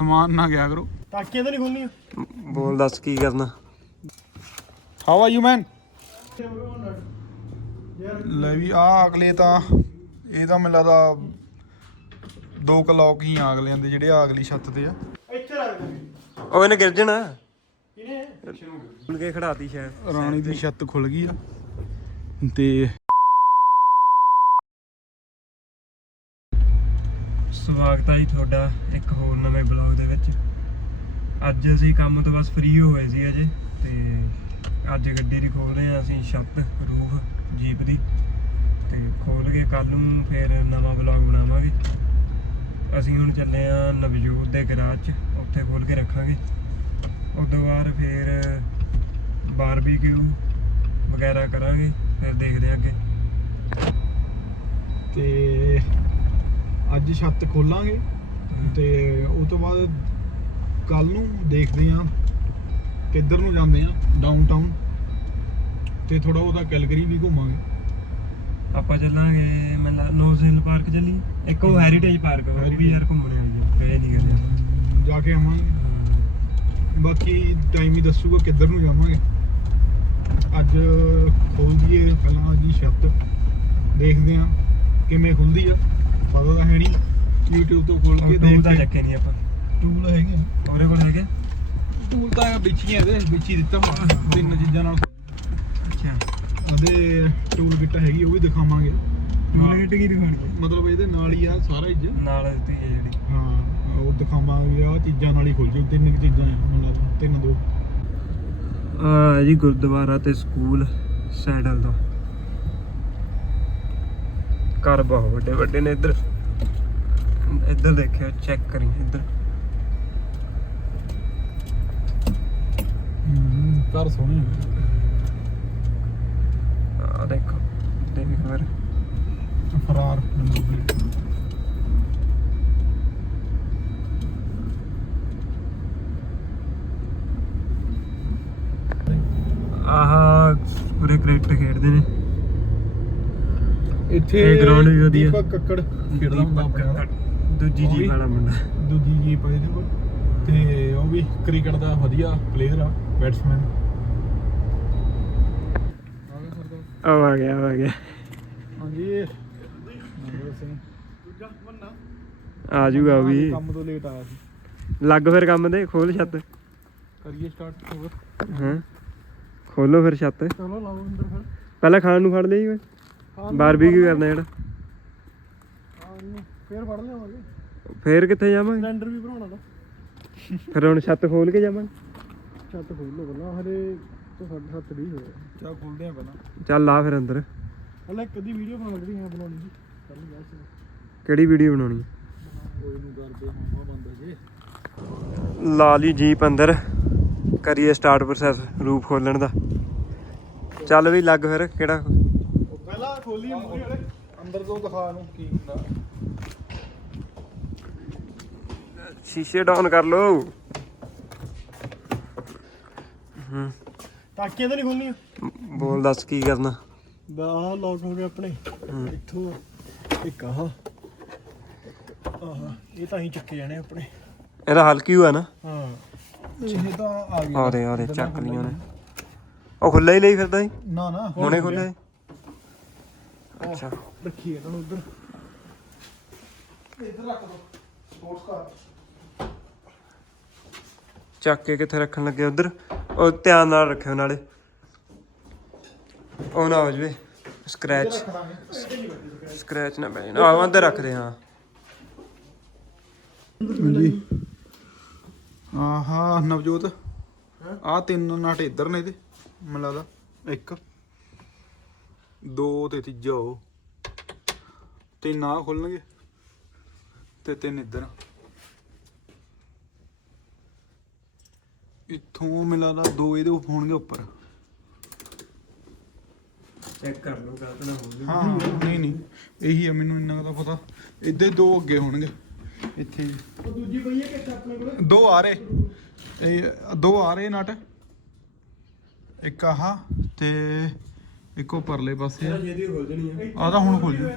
ਸਮਾਨ ਨਾ ਗਿਆ ਕਰੋ। ਟਾਕੀਆਂ ਤਾਂ ਨਹੀਂ ਖੋਲਣੀਆਂ ਬੋਲ ਦੱਸ ਕੀ ਕਰਨਾ? ਹਾਊ ਆਰ ਯੂ ਮੈਨ ਲੈ ਵੀ ਆ ਅਗਲੇ ਤਾਂ ਇਹ ਤਾਂ ਮੈਨੂੰ ਲੱਗਦਾ ਦੋ ਕਲੌਕ ਹੀ ਆ ਅਗਲਿਆਂ ਦੇ ਜਿਹੜੇ ਆ ਅਗਲੀ ਛੱਤ ਤੇ ਆ। ਇੱਥੇ ਰੱਖ ਉਹ ਇਹਨੇ ਗਿਰ ਜਾਣਾ। ਕੇ ਖੜਾਤੀ ਸ਼ਾਇਦ। ਰਾਣੀ ਦੀ ਛੱਤ ਖੁੱਲ ਗਈ ਆ। ਤੇ ਸਵਾਗਤ ਹੈ ਜੀ ਤੁਹਾਡਾ ਇੱਕ ਹੋਰ ਨਵੇਂ ਬਲੌਗ ਦੇ ਵਿੱਚ। ਅੱਜ ਅਸੀਂ ਕੰਮ ਤੋਂ ਬਸ ਫ੍ਰੀ ਹੋਏ ਸੀ ਅਜੇ ਤੇ ਅੱਜ ਗੱਡੀ ਦੀ ਖੋਲ ਰਹੇ ਹਾਂ ਅਸੀਂ ਛੱਤ, ਰੂਫ, ਜੀਪ ਦੀ। ਤੇ ਖੋਲ ਕੇ ਕੱਲ ਨੂੰ ਫਿਰ ਨਵਾਂ ਬਲੌਗ ਬਣਾਵਾਂਗੇ। ਅਸੀਂ ਹੁਣ ਚੱਲੇ ਆ ਨਵਜੋਤ ਦੇ ਗਰਾਜ 'ਚ, ਉੱਥੇ ਖੋਲ ਕੇ ਰੱਖਾਂਗੇ। ਉਸ ਤੋਂ ਬਾਅਦ ਫਿਰ ਬਾਰਬੀਕਿਊ ਵਗੈਰਾ ਕਰਾਂਗੇ, ਫਿਰ ਦੇਖਦੇ ਹਾਂ ਅੱਗੇ। ਤੇ ਅੱਜ ਛੱਤ ਖੋਲਾਂਗੇ ਤੇ ਉਸ ਤੋਂ ਬਾਅਦ ਕੱਲ ਨੂੰ ਦੇਖਦੇ ਆ ਕਿੱਧਰ ਨੂੰ ਜਾਂਦੇ ਆ ਡਾਊਨਟਾਊਨ ਤੇ ਥੋੜਾ ਬਹੁਤਾ ਕੈਲਗਰੀ ਵੀ ਘੁੰਮਾਂਗੇ। ਆਪਾਂ ਚੱਲਾਂਗੇ ਮੈਂ ਨੋਜ਼ ਹਿਲ ਪਾਰਕ ਚੱਲੀ ਇੱਕ ਉਹ ਹੈਰੀਟੇਜ ਪਾਰਕ ਉਹ ਵੀ। ਯਾਰ ਘੁੰਮਣੇ ਆਈ ਹੈ ਗਏ ਨਹੀਂ ਕਦੇ ਜਾ ਕੇ ਆਵਾਂਗੇ। ਬਾਕੀ ਟਾਈਮ ਹੀ ਦੱਸੂਗਾ ਕਿੱਧਰ ਨੂੰ ਜਾਵਾਂਗੇ। ਅੱਜ ਖੋਲ ਦਈਏ ਪਹਿਲਾਂ ਜੀ ਛੱਤ ਦੇਖਦੇ ਆ ਕਿਵੇਂ ਖੁੱਲਦੀ ਆ। ਪਤਾ ਤਾਂ ਹੈ ਨਹੀਂ। YouTube ਤੋਂ ਖੋਲ ਕੇ ਟੂਲ ਦੇਖ ਤਾਂ ਕੇ। ਚੱਕੇ ਨਹੀਂ ਆਪਾਂ। ਟੂਲ ਹੈਗੇ। ਆ। ਉਹਦੇ ਕੋਲ ਹੈਗੇ? ਟੂਲ ਤਾਂ ਵਿੱਚ ਇਹਦੇ ਵਿੱਚ ਹੀ ਦਿੱਤਾ ਹੋਇਆ ਤਿੰਨ ਚੀਜ਼ਾਂ ਨਾਲ। ਅੱਛਾ। ਉਹਦੇ ਟੂਲ ਕਿੱਟ ਹੈਗੀ ਉਹ ਵੀ ਦਿਖਾਵਾਂਗੇ। ਟੂਲ ਕਿਟ ਕੀ ਦਿਖਾਣੀ ਹੈ? ਮਤਲਬ ਇਹਦੇ ਨਾਲ ਹੀ ਆ ਸਾਰਾ ਹੀ ਨਾਲ ਦਿੱਤੀ ਹੈ ਜਿਹੜੀ। ਹਾਂ ਉਹ ਦਿਖਾਵਾਂਗੇ ਆ ਚੀਜ਼ਾਂ ਨਾਲ ਹੀ ਖੁੱਲ ਜੂ। ਤਿੰਨ ਕੁ ਚੀਜ਼ਾਂ ਆ ਲੱਗਦਾ ਤਿੰਨ ਦੋ। ਆ ਜੀ ਗੁਰਦੁਆਰਾ ਤੇ ਸਕੂਲ ਸੈਡਲ ਦਾ ਘਰ ਬਹੁਤ ਵੱਡੇ ਵੱਡੇ ਨੇ ਇੱਧਰ। ਇੱਧਰ ਦੇਖਿਓ ਚੈੱਕ ਕਰੀ ਇੱਧਰ। ਘਰ ਸੋਹਣੇ ਆ। ਦੇਖੋ ਦੇਖ ਫਿਰ ਫਰਾਰ ਨੰਬਰ ਆਹ ਪੂਰੇ ਕ੍ਰਿਕਟ ਖੇਡਦੇ ਨੇ ਇੱਥੇ ਇਹ ground ਵੀ ਵਧੀਆ। ਦੀਪਕ ਕੱਕੜ ਖੇਡਦਾ ਹੁੰਦਾ ਆਪਣੇ। ਨਾਲ ਦੂਜੀ ਜੀ? ਵਾਲਾ ਮੁੰਡਾ। ਦੂਜੀ ਜੀ ਪਾ ਇਹਦੇ ਕੋਲ। ਤੇ ਉਹ ਵੀ ਕ੍ਰਿਕਟ ਦਾ ਵਧੀਆ ਪਲੇਅਰ ਆ ਬੈਟਸਮੈਨ ਉਹ ਆ ਗਿਆ ਉਹ ਆ ਗਿਆ। ਹਾਂਜੀ। ਨੰਬਰ ਸਿੰਘ। ਆ ਜੂਗਾ ਉਹ ਵੀ। ਕੰਮ ਤੋਂ ਲੇਟ ਆਇਆ ਸੀ। ਲੱਗ ਫਿਰ ਕੰਮ ਦੇ ਖੋਲ ਛੱਤ। ਕਰੀਏ ਸਟਾਰਟ ਹੋਰ। ਹਾਂ? ਖੋਲੋ ਫਿਰ ਛੱਤ। ਚਲੋ ਲਾਓ ਅੰਦਰ ਫਿਰ। ਪਹਿਲਾਂ ਖਾਣ ਨੂੰ ਫੜ ਲਈ ਓਏ। ਬਾਰਬੀਕਿਊ ਕਰਨਾ ਜਿਹੜਾ। ਫੇਰ ਫੜ ਲਿਆਵਾਂਗੇ। ਫੇਰ ਕਿੱਥੇ ਜਾਵਾਂਗੇ? ਸਿਲੰਡਰ ਵੀ ਭਰਾਉਣਾ ਦਾ ਫਿਰ ਹੁਣ ਛੱਤ ਖੋਲ ਕੇ ਜਾਵਾਂਗੇ। ਛੱਤ ਖੋਲ ਲਓ ਪਹਿਲਾਂ ਹਰੇ ਤੋਂ ਸਾਡੇ ਹੱਥ ਨਹੀਂ ਹੋਇਆ। ਚਾ ਖੋਲਦੇ ਆ ਪਹਿਲਾਂ। ਚੱਲ ਆ ਫਿਰ ਅੰਦਰ। ਹਲੇ ਕਦੀ ਵੀਡੀਓ ਬਣਾ ਰਹੀ ਹੈ ਬਣਾਉਣੀ ਸੀ। ਕੱਲ ਗਿਆ ਸੀ। ਕਿਹੜੀ ਵੀਡੀਓ ਬਣਾਉਣੀ ਕੋਈ ਨੂੰ ਕਰਦੇ ਹਾਂ ਬੰਦ ਜੇ। ਲਾ ਲਈ ਜੀਪ ਅੰਦਰ। ਕਰੀਏ ਸਟਾਰਟ ਪ੍ਰੋਸੈਸ ਰੂਪ ਖੋਲਣ ਦਾ। ਚੱਲ ਵੀ ਲੱਗ ਫਿਰ ਕਿਹੜਾ ਖੋਲੀ ਮੂਰੇ ਵਾਲੇ। ਅੰਦਰ ਤੋਂ ਦਿਖਾ ਨੂੰ ਕੀ ਹੁੰਦਾ। ਸ਼ੀਸ਼ੇ ਡਾਊਨ ਕਰ ਲੋ ਹੂੰ। ਟਾਕੀਆਂ ਤਾਂ ਨਹੀਂ ਖੋਲਣੀਆਂ। ਬੋਲ ਦੱਸ ਕੀ ਕਰਨਾ। ਆਹ ਲੌਕ ਹੋ ਗਏ ਆਪਣੇ। ਇੱਥੋਂ ਇੱਕ ਆਹ। ਆਹ ਇਹ ਤਾਂ ਹੀ ਚੱਕੇ ਜਾਣੇ ਆਪਣੇ। ਇਹਦਾ ਹਲਕੀ ਹੋਇਆ ਨਾ? ਹਾਂ। ਇਹ ਤਾਂ ਆ ਗਿਆ। ਆ ਦੇ ਆ ਦੇ ਚੱਕ ਲੀਆਂ ਨੇ ਉਹ ਖੁੱਲਾ ਹੀ ਲਈ ਫਿਰਦਾ ਸੀ ਨਾ ਨਾ ਹੁਣੇ ਖੁੱਲਿਆ ਸੀ ਅੱਛਾ। ਰੱਖੀ ਇਹਨਾਂ ਨੂੰ ਉਧਰ। ਇੱਧਰ ਰੱਖ ਦੋ। ਸਪੋਰਟਸ ਕਾਰ ਚੱਕ ਕੇ ਕਿੱਥੇ ਰੱਖਣ ਲੱਗੇ ਉਧਰ? ਉਹ ਧਿਆਨ ਨਾਲ ਰੱਖਿਓ ਨਾਲੇ। ਉਹ ਨਾ ਹੋ ਜਵੇ। ਸਕ੍ਰੈਚ ਸਕ੍ਰੈਚ ਨਾ ਪੈ ਜਾਣਾ ਆਹ ਅੰਦਰ ਰੱਖਦੇ ਹਾਂ। ਹਾਂਜੀ। ਆਹਾ ਨਵਜੋਤ। ਆ ਤਿੰਨ ਨਾਟ ਇੱਧਰ ਨੇ ਇਹਦੇ ਮੈਨੂੰ ਲੱਗਦਾ। ਇੱਕ। ਦੋ ਤੇ ਤੀਜਾ ਉਹ। ਤਿੰਨ ਆ ਖੁੱਲਣਗੇ ਤੇ ਤਿੰਨ ਇੱਧਰ ਇੱਥੋਂ ਮੈਨੂੰ ਲੱਗਦਾ ਦੋ ਇਹਦੇ ਹੋਣਗੇ ਉੱਪਰ। ਚੈੱਕ ਕਰ ਲਓ ਗਲਤ ਨਾ ਹੋਵੇ ਹਾਂ ਨਹੀਂ ਨਹੀਂ ਇਹੀ ਆ ਮੈਨੂੰ ਇੰਨਾ ਕੁ ਤਾਂ ਪਤਾ। ਇੱਧੇ ਦੋ ਅੱਗੇ ਹੋਣਗੇ। ਇੱਥੇ ਹੀ। ਉਹ ਦੂਜੀ ਪਈ ਹੈ ਕਿੱਥੇ ਆਪਣੇ ਕੋਲ? ਦੋ ਆ ਰਹੇ। ਇਹ ਦੋ ਆ ਰਹੇ ਨਟ। ਇੱਕ ਆਹ ਤੇ ਇੱਕ ਉਹ ਪਰਲੇ ਪਾਸੇ ਆ। ਜਿਹਦੀ ਖੋਲ ਜਣੀ ਹੈ ਆਹ ਤਾਂ ਹੁਣ ਖੁੱਲ ਜੂ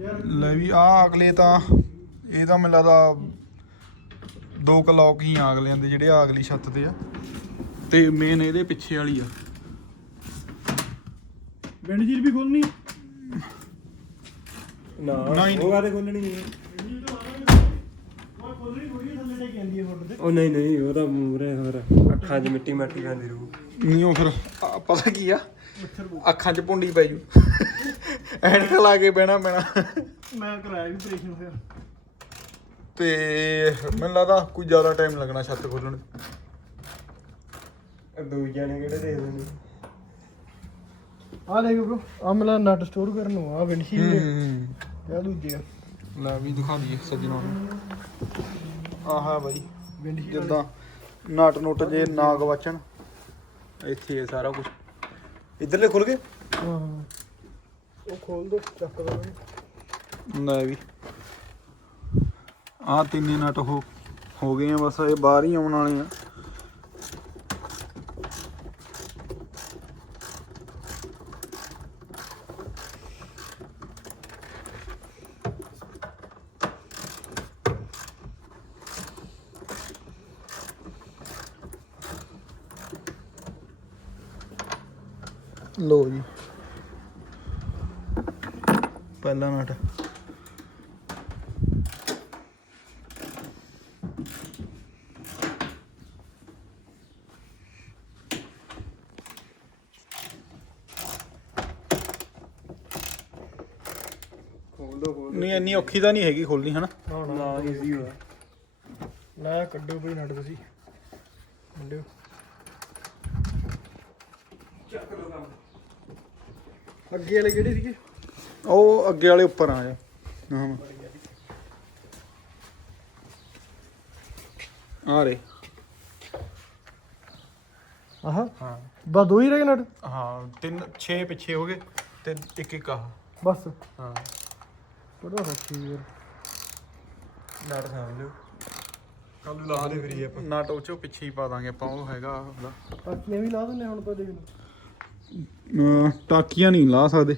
ਯਾਰ ਲੈ ਵੀ ਆ ਅਗਲੇ ਤਾਂ ਇਹ ਤਾਂ ਮੈਨੂੰ ਲੱਗਦਾ ਦੋ ਕੁ ਲੋਕ ਹੀ ਆ ਅਗਲਿਆਂ ਦੇ ਜਿਹੜੇ ਆ ਅਗਲੀ ਛੱਤ ਤੇ ਆ। ਤੇ ਮੇਨ ਇਹਦੇ ਪਿੱਛੇ ਵਾਲੀ ਆ। ਬਿੰਡ ਜੀਰ ਵੀ ਖੋਲਣੀ? ਨਾ ਨਹੀਂ। ਉਹ ਕਾਹਦੇ ਖੋਲਣੀ ਹੈ ਉਹ ਖੋਲਣੀ ਥੋੜੀ ਥੱਲੇ ਲੈ ਕੇ ਆਂਦੀ ਹੈ ਫੁੱਟ ਤੇ। ਉਹ ਨਹੀਂ ਨਹੀਂ ਉਹਦਾ ਮੂਰੇ ਹੋਰ ਅੱਖਾਂ 'ਚ ਮਿੱਟੀ ਮੱਟੀ ਪੈਂਦੀ ਰਹੂ। ਨਹੀਂ ਉਹ ਫਿਰ ਆ, ਪਤਾ ਕੀ ਆ? ਅੱਖਾਂ 'ਚ ਪੁੰਡੀ ਪੈ ਜੂ। ਐਨਕ ਲਾ ਕੇ ਬਹਿਣਾ ਪੈਣਾ। ਮੈਂ ਕਰਾਇਆ ਵੀ ਆਪਰੇਸ਼ਨ ਫਿਰ ਤੇ ਮੈਨੂੰ ਲੱਗਦਾ ਕੋਈ ਜ਼ਿਆਦਾ ਟਾਈਮ ਲੱਗਣਾ ਛੱਤ ਖੋਲਣ ਦੋ ਜਾਣੇ ਕਿਹੜੇ ਦੇਖਦੇ ਨੇ ਆ ਲੈ ਬ్రో ਆ ਮੇਰਾ ਨਟ ਸਟੋਰ ਕਰਨ ਨੂੰ ਆ ਬਿੰਡ ਸ਼ੀਟ ਦੇ ਹੂੰ ਆ ਦੂਜੇ ਆ। ਲੈ ਵੀ ਦਿਖਾ ਦਈਏ ਸੱਜਣਾ ਨੂੰ। ਆਹਾ ਬਾਈ ਬਿੰਡ ਸ਼ੀਟ ਜਿੱਦਾਂ ਨਾਟ ਨੁੱਟ ਜੇ ਨਾ ਗਵਾਚਣ ਇੱਥੇ ਹੈ ਸਾਰਾ ਕੁਝ ਇਧਰਲੇ ਖੁੱਲ ਗਏ। ਉਹ ਖੋਲ ਦੋ ਚੱਕ ਦੋ। ਲੈ ਵੀ ਆ ਤਿੰਨੇ ਨਟ ਹੋ ਹੋ ਗਏ ਆ ਬਸ ਇਹ ਬਾਹਰ ਹੀ ਆਉਣ ਵਾਲੇ ਆ ਲੋ ਜੀ ਪਹਿਲਾ ਨਟ ਖੋਲ ਨਹੀਂ ਇੰਨੀ ਔਖੀ ਤਾਂ ਨਹੀਂ ਹੈਗੀ ਖੋਲਣੀ ਹਨਾ? ਨਾ ਦੋ ਨਾ ਨਾ। ਈਜ਼ੀ ਹੋਇਆ ਨਾ ਕੱਢੋ ਬਈ ਨਟ ਤੁਸੀਂ। ਮੁੰਡਿਓ ਚੱਕ ਲੋ ਕੰਮ। ਅੱਗੇ ਵਾਲੇ ਕਿਹੜੇ ਸੀਗੇ? ਉਹ ਅੱਗੇ ਵਾਲੇ ਉੱਪਰ ਆ ਜਾ ਹਾਂ ਆ ਰੇ ਆਹਾ। ਹਾਂ। ਬਸ ਦੋ ਹੀ ਰਹਿ ਗਏ ਨਟ? ਹਾਂ ਤਿੰਨ 6 ਪਿੱਛੇ ਹੋ ਗਏ ਤੇ ਇੱਕ ਇੱਕ ਆ ਬਸ। ਹਾਂ। ਰੱਖੀ ਯਾਰ। ਨਾਟ ਸਾਂਭ ਲਿਓ। ਕੱਲ ਨੂੰ ਲਾ ਦੇ ਫਰੀ ਆਪਾਂ। ਨਟ ਉਹ ਚੋਂ ਪਿੱਛੇ ਹੀ ਪਾ ਦਾਂਗੇ ਆਪਾਂ ਉਹ ਹੈਗਾ ਉਹਦਾ ਬਾਕੀਆਂ ਵੀ ਲਾ ਦਿੰਦੇ ਹੁਣ ਤਾਂ ਦੇਖ ਲਓ। ਟਾਕੀਆਂ ਨਹੀਂ ਲਾ ਸਕਦੇ।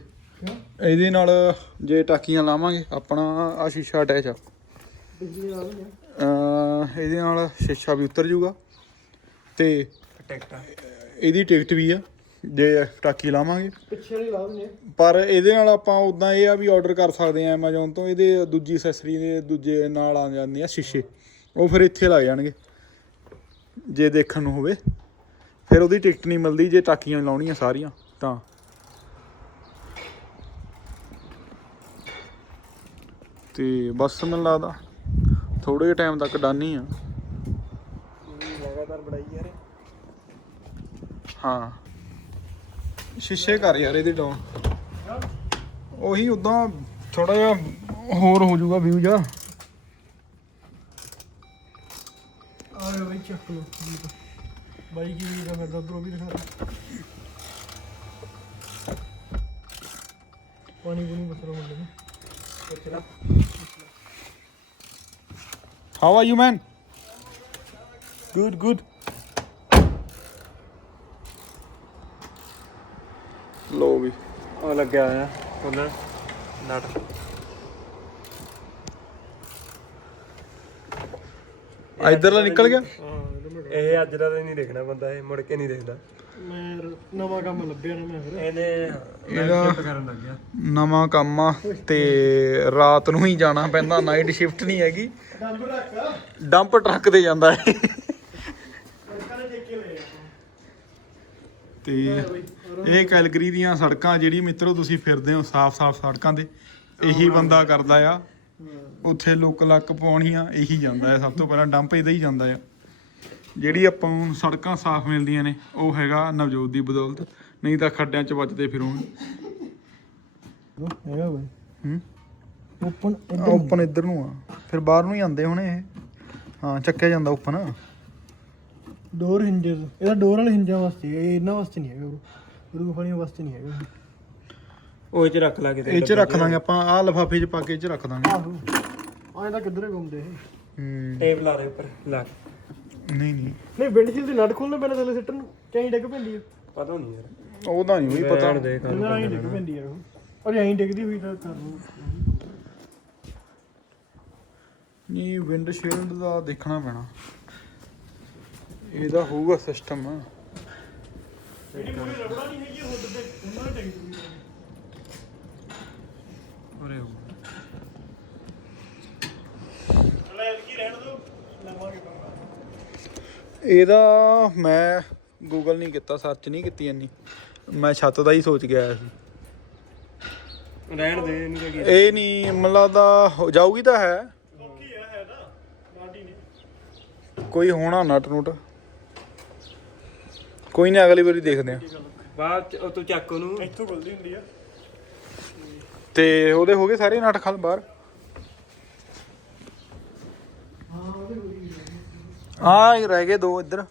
ਇਹਦੇ ਨਾਲ ਜੇ ਟਾਕੀਆਂ ਲਾਵਾਂਗੇ ਆਪਣਾ ਆ ਸ਼ੀਸ਼ਾ ਅਟੈਚ ਆ। ਇਹਦੇ ਨਾਲ ਸ਼ੀਸ਼ਾ ਵੀ ਉਤਰ ਜਾਊਗਾ। ਤੇ ਟਿਕਟਾ ਇਹਦੀ ਟਿਕਟ ਵੀ ਆ। ਜੇ ਟਾਕੀ ਲਾਵਾਂਗੇ। ਪਿੱਛੇ ਵਾਲੀ ਲਾ ਦਿੰਦੇ ਪਰ ਇਹਦੇ ਨਾਲ ਆਪਾਂ ਉਦਾਂ ਇਹ ਆ ਵੀ ਆਰਡਰ ਕਰ ਸਕਦੇ ਆ Amazon ਤੋਂ। ਇਹਦੇ ਦੂਜੀ ਐਕਸੈਸਰੀ ਦੇ ਦੂਜੇ ਨਾਲ ਆ ਜਾਂਦੇ ਆ ਸ਼ੀਸ਼ੇ। ਉਹ ਫਿਰ ਇੱਥੇ ਲੱਗ ਜਾਣਗੇ। ਜੇ ਦੇਖਣ ਨੂੰ ਹੋਵੇ। ਫਿਰ ਉਹਦੀ ਟਿਕਟ ਨਹੀਂ ਮਿਲਦੀ ਜੇ ਟਾਕੀਆਂ ਲਾਉਣੀਆਂ ਸਾਰੀਆਂ ਤਾਂ। ਤੇ ਬਸ ਮੈਨੂੰ ਲੱਗਦਾ ਥੋੜੇ ਜਿਹੇ ਟਾਈਮ ਤੱਕ ਡਨ ਆ। ਲਗਾਤਾਰ ਬੜਾਈ ਯਾਰ ਹਾਂ। ਸ਼ੀਸ਼ੇ ਕਰ ਯਾਰ ਇਹਦੇ ਡਾਊਨ ਉਹੀ ਉਦਾਂ ਥੋੜਾ ਜਿਹਾ ਹੋਰ ਹੋ ਜਾਊਗਾ ਵਿਊ ਜਾ ਆ ਲਓ ਬਈ ਚੱਕ ਜੀਪ ਬਾਈ ਕੀ ਵੀ ਦਾ ਮੈਂ ਉਧਰੋਂ ਵੀ ਦਿਖਾ। ਪਾਣੀ ਪੂਣੀ ਬਸਰੋ ਮੁੰਡੇ ਨੂੰ How are you, man? Good, good. ਲੋ ਵੀ। ਉਹ ਲੱਗਿਆ ਹੋਇਆ। ਖੋਲਣ ਨਟ। ਇਧਰਲਾ ਨਿਕਲ ਗਿਆ? ਇਹ ਅੱਜ ਦਾ ਤਾਂ ਨਹੀਂ ਦੇਖਣਾ ਬੰਦਾ ਇਹ ਮੁੜ ਕੇ ਨਹੀਂ ਦੇਖਦਾ। ਮੈਂ ਨਵਾਂ ਕੰਮ ਲੱਭਿਆ ਨਾ ਮੈਂ ਫਿਰ। ਇਹਨੇ ਇਹਦਾ- ਕਰਨ ਲੱਗ ਗਿਆ। ਨਵਾਂ ਕੰਮ ਆ ਤੇ ਰਾਤ ਨੂੰ ਹੀ ਜਾਣਾ ਪੈਂਦਾ ਨਾਈਟ ਸ਼ਿਫਟ ਨਹੀਂ ਹੈਗੀ। ਡੰਬ ਰੱਖ। ਡੰਪ ਟਰੱਕ ਤੇ ਜਾਂਦਾ ਹੈ ਤੇ ਇਹ ਕੈਲਗਰੀ ਦੀਆਂ ਸੜਕਾਂ ਜਿਹੜੀ ਮਿੱਤਰੋ ਤੁਸੀਂ ਫਿਰਦੇ ਹੋ ਸਾਫ਼-ਸਾਫ਼ ਸੜਕਾਂ ਤੇ ਇਹੀ ਬੰਦਾ ਕਰਦਾ ਆ। ਉੱਥੇ ਲੁੱਕ ਲੱਕ ਪਾਉਣੀਆਂ ਇਹੀ ਜਾਂਦਾ ਹੈ ਸਭ ਤੋਂ ਪਹਿਲਾਂ ਡੰਪ ਇਹਦਾ ਹੀ ਜਾਂਦਾ ਆ। ਜਿਹੜੀ ਆਪਾਂ ਨੂੰ ਸੜਕਾਂ ਸਾਫ਼ ਮਿਲਦੀਆਂ ਨੇ ਉਹ ਹੈਗਾ ਨਵਜੋਤ ਦੀ ਬਦੌਲਤ। ਨਹੀਂ ਤਾਂ ਖੱਡਿਆਂ 'ਚ ਵੱਜਦੇ ਫਿਰੋਂਗੇ ਹੈਗਾ ਬਈ ਹੂੰ? ਓਪਨ ਓਪਨ ਇੱਧਰ ਨੂੰ ਆ। ਫਿਰ ਬਾਹਰ ਨੂੰ ਹੀ ਆਉਂਦੇ ਹੋਣੇ ਇਹ। ਹਾਂ ਚੱਕਿਆ ਜਾਂਦਾ ਓਪਨ। ਡੋਰ ਹਿੰਜਸ ਇਹਦਾ ਡੋਰ ਵਾਲੇ ਹਿੰਜਾਂ ਵਾਸਤੇ ਇਹ ਇਹਨਾਂ ਵਾਸਤੇ ਨਹੀਂ ਹੈਗਾ ਰੂਫ ਵਾਲੀਆਂ ਵਾਸਤੇ ਨਹੀਂ ਹੈਗਾ ਉਹ ਇਹ ਚ ਰੱਖ ਲਾ ਕਿਤੇ ਇਹ 'ਚ ਰੱਖ ਦਾਂਗੇ ਆਪਾਂ ਆਹ ਲਫਾਫੇ 'ਚ ਪਾ ਕੇ ਇਹ 'ਚ ਰੱਖ ਦਾਂਗੇ। ਆਹੋ ਆਏ ਤਾਂ ਕਿੱਧਰੇ ਘੁੰਮਦੇ ਇਹ। ਹੂੰ। ਟੇਪ ਲਾ ਦੇ ਉੱਪਰ ਲਾ। ਨਹੀਂ ਨਹੀਂ। ਨਹੀਂ ਵਿੰਡਸ਼ੀਲ ਦੀ ਨਟ ਖੋਲਣਾ ਪੈਣਾ ਥੱਲੇ ਸਿੱਟਣ ਚਾਹੀ ਡਿੱਗ ਪੈਂਦੀ ਹੈ ਪਤਾ ਨਹੀਂ ਯਾਰ। ਉਹਦਾ ਨਹੀਂ ਵੀ ਪਤਾ। ਦੇ ਕੱਲ੍ਹ ਇਹਨਾਂ ਹੀ ਡਿੱਗ ਪੈਂਦੀ ਹੈ ਉਹ। ਔਰ ਐਂ ਡਿੱਗਦੀ ਹੋਈ ਤਾਂ ਕਰ ਲਓ ਨਹੀਂ ਵਿੰਡ ਸ਼ੀਲਡ ਦਾ ਦੇਖਣਾ ਪੈਣਾ। ਇਹਦਾ ਹੋਊਗਾ ਸਿਸਟਮ ਜਿਹੜੀ ਪੂਰੀ ਰਬੜਾ ਨਹੀਂ ਹੈਗੀ ਹੁੱਡ ਤੇ ਉਹਨਾਂ ਨੇ ਟਿਕ ਜੂਗੀ ਉਰੇ ਹੋ ਲੈ ਕੀ ਰਹਿਣ ਦੋ ਲਵਾਂਗੇ ਬੰਗਾ ਇਹਦਾ ਮੈਂ ਗੂਗਲ ਨਹੀਂ ਕੀਤਾ ਸਰਚ ਨਹੀਂ ਕੀਤੀ ਇੰਨੀ। ਮੈਂ ਛੱਤ ਦਾ ਹੀ ਸੋਚ ਕੇ ਆਇਆ ਸੀ। ਰਹਿਣ ਦੇ ਇਹਨੂੰ ਕੀ ਇਹ ਨਹੀਂ ਮਤਲਬ ਦਾ ਹੋ ਜਾਊਗੀ ਤਾਂ ਹੈ। ਨੇ ਕੋਈ ਹੋਣਾ ਨਟ ਨੂਟ ਕੋਈ ਨਹੀਂ ਅਗਲੀ ਵਾਰੀ ਦੇਖਦੇ ਆ ਬਾਅਦ ਚ ਉਹ ਤੂੰ ਚੱਕ ਉਹਨੂੰ। ਇੱਥੋਂ ਖੁੱਲਦੀ ਹੁੰਦੀ ਆ। ਤੇ ਉਹਦੇ ਹੋ ਗਏ ਸਾਰੇ ਨਟ ਖਲ ਬਾਹਰ? ਆ ਹੀ ਰਹਿ ਗਏ ਦੋ ਇੱਧਰ।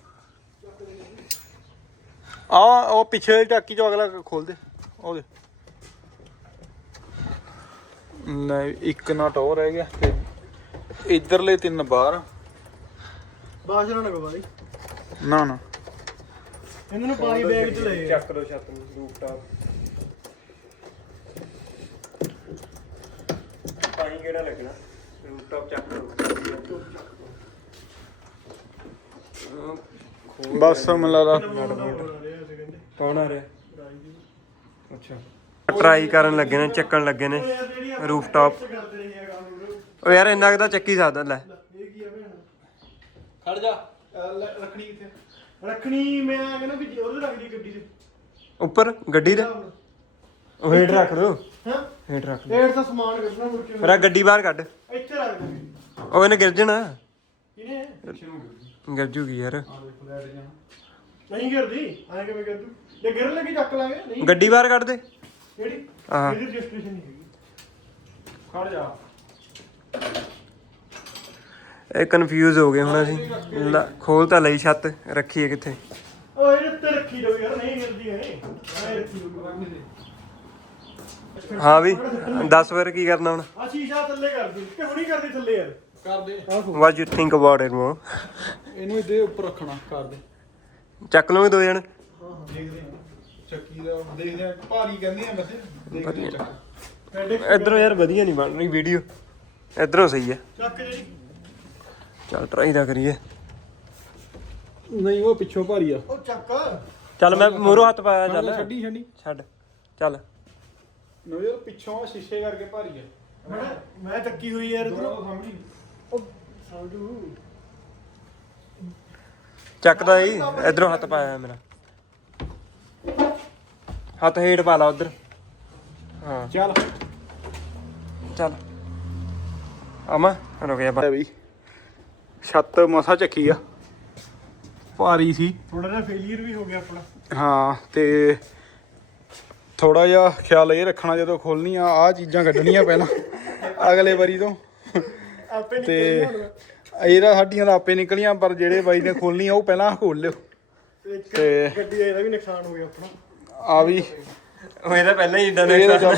ਆ ਉਹ ਪਿੱਛੇ ਵਾਲੀ ਟਾਕੀ ਚੋਂ ਅਗਲਾ ਖੋਲ ਦੇ ਉਹਦੇ ਨਹੀਂ ਇੱਕ ਨਟ ਹੋਰ ਰਹਿ ਗਿਆ ਤੇ ਇੱਧਰਲੇ ਤਿੰਨ ਬਾਹਰ। ਬਾਸ਼ ਨਾ ਨਾ ਨਾ। ਇਹਨਾਂ ਨੂੰ ਪਾਣੀ ਬੈਗ ਚ ਲਏ ਆ। ਚੱਕ ਲੋ ਛੱਤ ਨੂੰ ਰੂਫ ਟਾਪ ਪਾਣੀ ਕਿਹੜਾ ਲੱਗਣਾ? ਰੂਫ ਟਾਪ ਚੱਕ ਲੋ। ਬਸ ਲੱਗਦਾ ਕੌਣ ਆ ਰਿਹਾ ਅੱਛਾ। ਟਰਾਈ ਕਰਨ ਲੱਗੇ ਨੇ ਚੱਕਣ ਲੱਗੇ ਨੇ ਰੂਫ ਟਾਪ ਕਰਦੇ ਰਹੇ ਹੈਗਾ ਉਹ ਯਾਰ ਇੰਨਾ ਕੁ ਤਾਂ ਚੱਕੀ ਸਕਦਾ ਲੈ। ਇਹ ਕੀ ਆ ਭੈਣ? ਖੜ ਜਾ। ਰੱਖਣੀ ਕਿੱਥੇ ਰੱਖਣੀ ਮੈਂ ਕਹਿੰਦਾ ਵੀ ਉਹਦੇ ਰੱਖ ਦੀ ਗੱਡੀ ਤੇ ਉੱਪਰ ਗੱਡੀ ਦੇ? ਉਹ ਹੇਠ ਰੱਖ ਦੋ ਹਾਂ? ਹੇਠ ਰੱਖ ਦੋ ਰੇਟ ਦਾ ਸਮਾਨ ਕੱਢਣਾ ਮੁੜ ਕੇ। ਫਿਰ ਆਹ ਗੱਡੀ ਬਾਹਰ ਕੱਢ। ਇੱਥੇ ਰੱਖ ਦਾਂਗੇ ਉਹ ਇਹਨੇ ਗਿਰ ਜਾਣਾ। ਇਹਨੇ ਗਿਰ ਜੂਗੀ ਯਾਰ। ਨਹੀਂ ਕਰਦੀ ਐਂ ਕਿਵੇਂ ਕਰ ਦੂ ਜੇ ਗਿਰਨ ਲੱਗੀ ਚੱਕ ਲਾਂਗੇ। ਨਹੀਂ। ਗੱਡੀ ਬਾਹਰ ਕੱਢ ਦੇ। ਕਿਹੜੀ? ਆਹ। ਇਹਦੀ ਰਜਿਸਟ੍ਰੇਸ਼ਨ ਨਹੀਂ ਹੈਗੀ। ਖੜ ਜਾ। ਇਹ ਕਨਫਿਊਜ਼ ਹੋ ਗਏ ਹੁਣ ਅਸੀਂ। ਲੈ, ਖੋਲ ਤਾਂ ਲਈ ਛੱਤ ਰੱਖੀਏ ਕਿੱਥੇ? ਉਹ ਇਹਦੇ ਉੱਤੇ ਰੱਖੀ ਦੋ ਯਾਰ ਨਹੀਂ ਮਿਲਦੀ ਐ ਐ ਰੱਖੀ ਹਾਂ ਵੀ ਦੱਸ ਫਿਰ ਕੀ ਕਰਨਾ ਹੁਣ? ਆ ਸ਼ੀਸ਼ਾ ਥੱਲੇ ਕਰ ਦੇ ਕਿ ਹੁਣੀ ਕਰਦੀ ਥੱਲੇ ਯਾਰ? ਕਰ ਦੇ what you think about it ਮੋ ਇਹਨੂੰ ਇਹਦੇ ਉੱਪਰ ਰੱਖਣਾ ਕਰ ਦੇ। ਚੱਕ ਲਓਗੇ ਦੋ ਜਣ। ਦੇਖਦੇ ਚੱਕੀ ਦਾ ਦੇਖਦੇ ਆ ਭਾਰੀ ਕਹਿੰਦੇ ਆ ਵੈਸੇ। ਦੇਖਦੇ ਚੱਕ। ਇਧਰੋਂ ਯਾਰ ਵਧੀਆ ਨਹੀਂ ਬਣ ਰਹੀ ਵੀਡੀਓ ਇਧਰੋਂ ਸਹੀ ਹੈ ਚੱਕ ਜੀ ਚੱਲ ਟਰਾਈ ਦਾ ਕਰੀਏ। ਨਹੀਂ ਉਹ ਪਿੱਛੋਂ ਭਾਰੀ ਆ। ਉਹ ਚੱਕ। ਚੱਲ ਮੈਂ ਮੂਰੋਂ ਹੱਥ ਪਾਇਆ ਚੱਲ। ਛੱਡੀ ਛੱਡੀ ਛੱਡ। ਚੱਲ। ਨੋ ਯਾਰ ਪਿੱਛੋਂ ਸ਼ੀਸ਼ੇ ਕਰਕੇ ਭਾਰੀ ਆ। ਮੈਂ ਮੈਂ ਚੱਕੀ ਹੋਈ ਯਾਰ ਇਧਰੋਂ। ਇਧਰੋਂ ਸਾਹਮਣੇ। ਉਹ ਸਾਡੂ ਚੱਕਦਾ ਹੀ ਇਧਰੋਂ ਹੱਥ ਪਾਇਆ ਮੇਰਾ। ਹੱਥ ਹੇਠ ਪਾ ਲਾ ਉਧਰ। ਹਾਂ। ਚੱਲ। ਚੱਲ। ਆਮਾ ਰੁਕ ਜਾ ਬਈ। ਛੱਤ ਮਸਾ ਚੱਕੀ ਆ। ਭਾਰੀ ਸੀ। ਥੋੜਾ ਜਿਹਾ ਫੇਲਿਅਰ ਵੀ ਹੋ ਗਿਆ ਆਪਣਾ। ਹਾਂ ਤੇ ਥੋੜਾ ਜਿਹਾ ਖਿਆਲ ਇਹ ਰੱਖਣਾ ਜਦੋਂ ਖੋਲਣੀ ਆ ਆ ਚੀਜ਼ਾਂ ਕੱਢਣੀਆਂ ਪਹਿਲਾਂ ਅਗਲੇ ਵਾਰੀ ਤੋਂ। ਆਪੇ ਤੇ ਇਹਦਾ ਸਾਡੀਆਂ ਤਾਂ ਆਪੇ ਨਿਕਲੀਆਂ ਪਰ ਜਿਹੜੇ ਬਾਈ ਨੇ ਖੋਲਣੀਆਂ ਉਹ ਪਹਿਲਾਂ ਖੋਲ ਲਿਓ। ਤੇ ਗੱਡੀ ਦਾ ਇਹਦਾ ਵੀ ਨੁਕਸਾਨ ਹੋ ਗਿਆ ਆਪਣਾ। ਆ ਵੀ। ਉਹ ਇਹਦਾ ਪਹਿਲਾਂ ਹੀ ਇਦਾਂ ਚੱਲ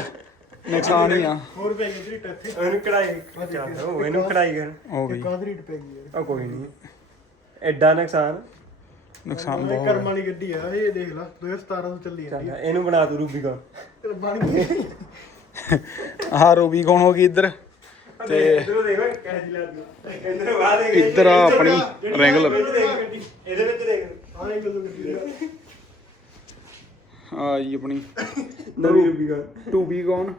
ਨੁਕਸਾਨ ਹੀ ਆ। ਹੋਰ ਪੈ ਗਈ ਤੇਰੀ ਟੱਥੇ। ਉਹਨੂੰ ਕਢਾਈ ਚੱਲ ਉਹ ਇਹਨੂੰ ਕਢਾਈ ਕਰ। ਹੋ ਗਈ ਕਾਹਦੀ ਰੀਟ ਪੈ ਗਈ ਯਾਰ। ਉਹ ਕੋਈ ਨਹੀਂ। ਐਡਾ ਨੁਕਸਾਨ। ਨੁਕਸਾਨ ਬਹੁਤ ਕਰਮ। ਵਾਲੀ ਗੱਡੀ ਆ ਇਹ ਦੇਖ ਲੈ 2017 ਤੋਂ ਚੱਲੀ ਜਾਂਦੀ ਇਹਨੂੰ ਬਣਾ ਦੂ ਰੂਬੀ ਕੌਰ ਆ ਬਣ ਗਈ। ਆਹ ਰੋਬੀ ਕੌਣ ਹੋ ਗਈ ਇੱਧਰ? ਤੇ ਇਧਰੋਂ ਦੇਖ ਆ। ਦੇਖ ਆ ਆਪਣੀ ਰੈਂਗਲਰ ਇਹਦੇ ਵਿੱਚ ਦੇਖ। ਇਹ ਗੱਲੋਂ ਗੱਡੀ ਆ ਜੀ ਆਪਣੀ। ਨਵੀਂ ਰੂਬੀ ਕੌਰ ਟੂ ਬੀ ਕੌਣ?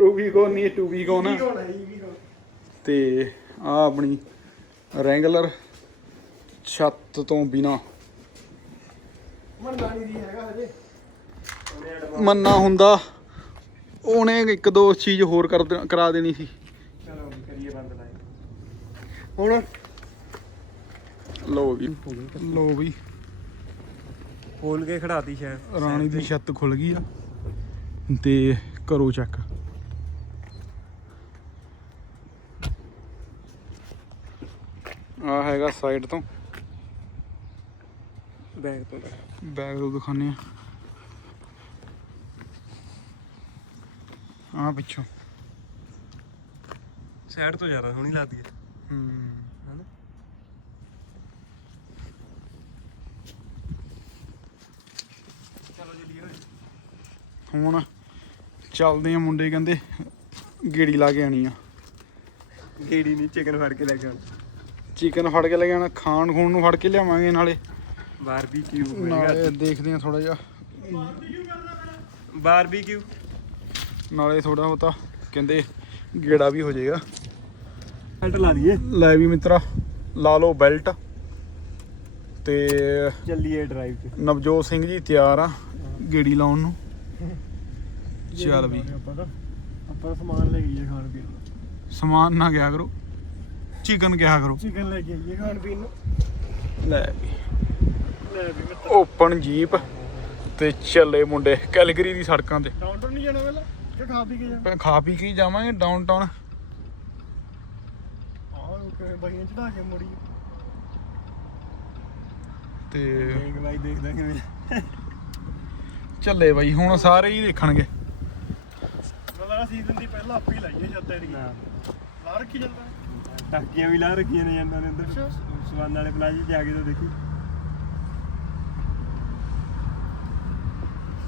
ਰੂਬੀ ਕੌਣ ਨਹੀਂ ਟੂ ਬੀ ਕੌਣ ਕੀ ਆ ਕੌਣ ਹੈ ਇਹ ਵੀ ਕੌਣ? ਤੇ ਆ ਆਪਣੀ ਰੈਂਗਲਰ ਛੱਤ ਤੋਂ ਬਿਨਾ। ਦੀ ਹੈਗਾ ਹਜੇ। ਮੰਨਾ ਹੁੰਦਾ ਉਹਨੇ ਇੱਕ ਦੋ ਚੀਜ਼ ਹੋਰ ਕਰ ਦੇ- ਕਰਾ ਦੇਣੀ ਸੀ। ਚਲੋ ਕਰੀਏ ਬੰਦ ਲਾਈ ਹੁਣ। ਲੋ ਵੀ ਲੋ ਵੀ। ਖੋਲ ਕੇ ਖੜਾਤੀ ਸ਼ਾਇਦ। ਰਾਣੀ ਦੀ ਛੱਤ ਖੁੱਲ ਗਈ ਆ। ਤੇ ਕਰੋ ਚੱਕ। ਆ ਹੈਗਾ ਸਾਈਡ ਤੋਂ। ਬੈਗ ਤੋਂ। ਬੈਗ ਤੋਂ ਦਿਖਾਣੇ ਆ। ਆ ਪਿੱਛੋਂ। ਸਾਈਡ ਤੋਂ ਜ਼ਿਆਦਾ ਸੋਹਣੀ ਲੱਗਦੀ ਹੈ ਹੂੰ ਹਨਾ ਚਲੋ ਜਲੀਏ ਹੁਣ ਚੱਲਦੇ ਆ ਮੁੰਡੇ ਕਹਿੰਦੇ ਗੇੜੀ ਲਾ ਕੇ ਆਣੀ ਆ। ਗੇੜੀ ਨਹੀਂ ਚਿਕਨ ਫੜ ਕੇ ਲੈ ਕੇ ਆਉਣਾ। ਚਿਕਨ ਫੜ ਕੇ ਲੈ ਜਾਣਾ ਖਾਣ ਖੂਣ ਨੂੰ ਫੜ ਕੇ ਲਿਆਵਾਂਗੇ ਨਾਲੇ। ਬਾਰਬੀਕਿਊ ਨਾਲੇ ਦੇਖਦੇ ਆ ਥੋੜਾ ਜਿਹਾ। ਬਾਰਬੀਕਿਊ ਨਾਲੇ ਥੋੜਾ ਬਹੁਤਾ ਕਹਿੰਦੇ ਗੇੜਾ ਵੀ ਹੋ ਜਾਏਗਾ। ਬੈਲਟ ਲਾ ਦਈਏ। ਲੈ ਵੀ ਮਿੱਤਰਾ ਲਾ ਲਓ ਬੈਲਟ ਤੇ ਚੱਲੀਏ ਡਰਾਈਵ 'ਚ ਨਵਜੋਤ ਸਿੰਘ ਜੀ ਤਿਆਰ ਆ ਗੇੜੀ ਲਾਉਣ ਨੂੰ। ਚੱਲ ਵੀ ਆਪਾਂ ਤਾਂ। ਆਪਾਂ ਤਾਂ ਸਮਾਨ ਲੈ ਗਏ ਖਾਣ ਪੀਣ ਨੂੰ। ਸਮਾਨ ਨਾ ਗਿਆ ਕਰੋ। ਚਿਕਨ ਕਿਹਾ ਕਰੋ। ਚਿਕਨ ਲੈ ਕੇ ਆਈਏ ਖਾਣ ਪੀਣ ਨੂੰ। ਲੈ ਵੀ। ਲੈ ਵੀ ਓਪਨ ਜੀਪ ਤੇ ਚੱਲੇ ਮੁੰਡੇ ਕੈਲਗਰੀ ਦੀ ਸੜਕਾਂ ਤੇ। ਡਾਊਨਟਾਊਨ ਨਹੀਂ ਜਾਣਾ ਪਹਿਲਾਂ? ਕਿ ਖਾ ਪੀ ਕੇ ਜਾਣਾ? ਖਾ ਪੀ ਕੇ ਹੀ ਜਾਵਾਂਗੇ ਡਾਊਨਟਾਊਨ ਆਹ ਕਿਵੇਂ ਬਾਈਆਂ ਚੜਾ ਕੇ ਮੁੜੀ। ਤੇ ਦੇਖ ਬਾਈ ਦੇਖਦਾ ਕਿਵੇਂ। ਚੱਲੇ ਬਾਈ ਹੁਣ ਸਾਰੇ ਹੀ ਦੇਖਣਗੇ। ਮਤਲਬ ਸੀਜ਼ਨ ਦੀ ਪਹਿਲਾਂ ਆਪੇ ਹੀ ਲਾਈਏ ਛੱਤ ਐਰੀ ਨਾ ਲਾ ਰੱਖੀ ਜਾਂਦਾ ਟਾਕੀਆਂ ਵੀ ਲਾ ਰੱਖੀਆਂ ਨੇ ਜਾਂਦਾ ਨੇ ਅੰਦਰ। ਅੱਛਾ। ਸਵਾਨ ਵਾਲੇ ਪਲਾਜ਼ੇ ਜਾ ਕੇ ਤਾਂ ਦੇਖੀ।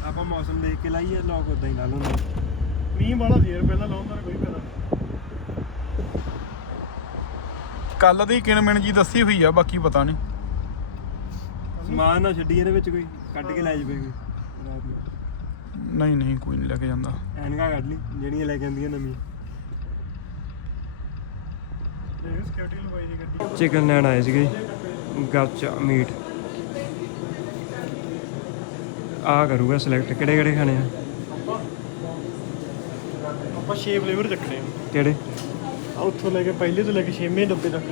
ਆਪਾਂ ਮੌਸਮ ਦੇਖ ਕੇ ਲਾਈਏ ਲੋਕ ਉਦਾਂ ਹੀ ਲਾ ਲੈਂਦੇ ਮੀਂਹ ਵਾਲਾ ਫੇਰ ਪਹਿਲਾਂ ਲਾਉਂਦਾ ਨਾ ਕੋਈ ਪਤਾ। ਕੱਲ ਦੀ ਕਿਣਮਿਣ ਜੀ ਦੱਸੀ ਹੋਈ ਆ ਬਾਕੀ ਪਤਾ ਨਹੀਂ। ਸਮਾਨ ਨਾ ਛੱਡੀ ਇਹਦੇ ਵਿੱਚ ਕੋਈ ਕੱਢ ਕੇ ਲੈ ਜਾਵੇ ਕੋਈ। ਨਹੀਂ ਨਹੀਂ ਕੋਈ ਨਹੀਂ ਲੈ ਕੇ ਜਾਂਦਾ। ਐਨਕਾਂ ਕੱਢ ਲਈ ਜਿਹੜੀਆਂ ਲੈ ਕੇ ਆਉਂਦੀਆਂ ਨਵੀਆਂ। ਦੇਖ ਸਿਕਿਉਰਿਟੀ ਲਵਾਈ ਦੀ ਗੱਡੀ ਚਿਕਨ ਲੈਣ ਆਏ ਸੀਗੇ ਗਾਚਾ ਮੀਟ ਆ ਕਰੂਗਾ ਸਿਲੈਕਟ ਕਿਹੜੇ ਕਿਹੜੇ ਖਾਣੇ ਆ? ਆਪਾਂ 6 ਫਲੇਵਰ ਆ। ਕਿਹੜੇ? ਆ ਉੱਥੋਂ ਲੈ ਕੇ ਪਹਿਲੇ ਤੋਂ ਲੈ ਕੇ 6ਵੇਂ ਡੱਬੇ ਤੱਕ।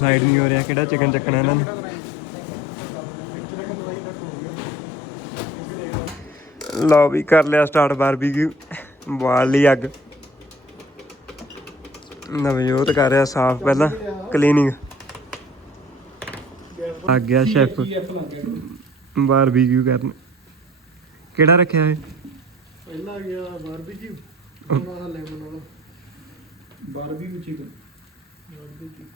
ਸਾਈਡ ਨਹੀਂ ਹੋ ਰਿਹਾ ਕਿਹੜਾ ਚਿਕਨ ਚੱਕਣਾ ਇਹਨਾਂ ਨੇ? ਲਓ ਵੀ ਕਰ ਲਿਆ ਸਟਾਰਟ ਬਾਰਬੀਕਿਊ ਬਾਲ ਲਈ ਅੱਗ। ਨਵਜੋਤ ਕਰ ਰਿਹਾ ਸਾਫ਼ ਪਹਿਲਾਂ ਕਲੀਨਿੰਗ ਆ ਗਿਆ ਸ਼ੈਫ ਬਾਰਬੀਕਿਊ ਕਰਨ। ਕਿਹੜਾ ਰੱਖਿਆ ਹੈ ਪਹਿਲਾ ਗਿਆ ਬਾਰਬੀਕਿਊ ਲੈਮਨ ਵਾਲਾ। Barbecue chicken barbecue